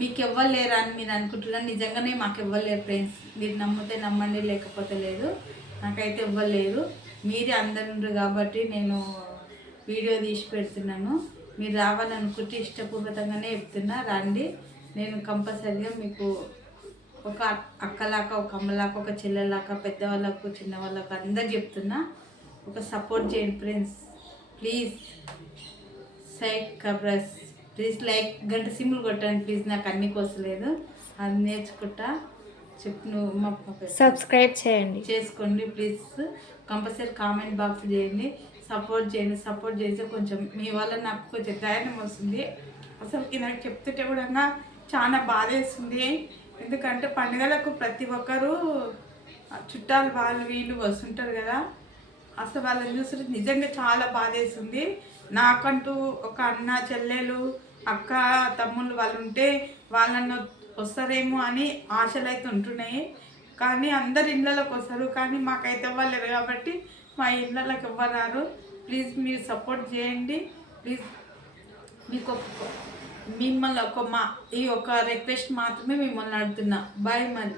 మీకు ఇవ్వలేరా అని మీరు అనుకుంటున్నారు. నిజంగానే మాకు ఇవ్వలేరు ఫ్రెండ్స్. మీరు నమ్మితే నమ్మండి, లేకపోతే లేదు. నాకైతే ఇవ్వలేరు. మీరే అందరు కాబట్టి నేను వీడియో తీసి పెడుతున్నాను. మీరు రావాలనుకుంటే ఇష్టపూర్వకంగానే చెప్తున్నా, రండి. నేను కంపల్సరిగా మీకు ఒక అక్కలాగా, ఒక అమ్మలాగా, ఒక చెల్లెలాగా, పెద్దవాళ్ళకు చిన్నవాళ్ళకు అందరు చెప్తున్నా. ఒక సపోర్ట్ చేయండి ఫ్రెండ్స్ ప్లీజ్. కబ్రస్ ప్లీజ్ లైక్ గంట సిమ్లు కొట్టండి ప్లీజ్. నాకు అన్ని కోసలేదు, అది నేర్చుకుంటా. చెప్పు నువ్వు మా సబ్స్క్రైబ్ చేసుకోండి ప్లీజ్. కంపల్సరీ కామెంట్ బాక్స్ చేయండి, సపోర్ట్ చేయండి. సపోర్ట్ చేస్తే కొంచెం మీ వల్ల నాకు కొంచెం ధైర్యం వస్తుంది. అసలుకి నాకు చెప్తుంటే కూడా చాలా బాధేస్తుంది. ఎందుకంటే పండుగలకు ప్రతి ఒక్కరూ చుట్టాలు వాళ్ళు వీళ్ళు వస్తుంటారు కదా. అసలు వాళ్ళని చూస్తుంటే నిజంగా చాలా బాధేస్తుంది. నాకంటూ ఒక అన్న చెల్లెలు అక్క తమ్ముళ్ళు వాళ్ళు ఉంటే వాళ్ళని వస్తారేమో అని ఆశలు అయితే ఉంటున్నాయి. కానీ అందరు ఇళ్ళలోకి వస్తారు, కానీ మాకైతే ఇవ్వలేరు కాబట్టి మా ఇళ్ళలోకి ఇవ్వరారు. ప్లీజ్ మీరు సపోర్ట్ చేయండి ప్లీజ్. మీకు మిమ్మల్ని ఈ ఒక రిక్వెస్ట్ మాత్రమే మిమ్మల్ని అడుగుతున్నా. బాయ్ మరి.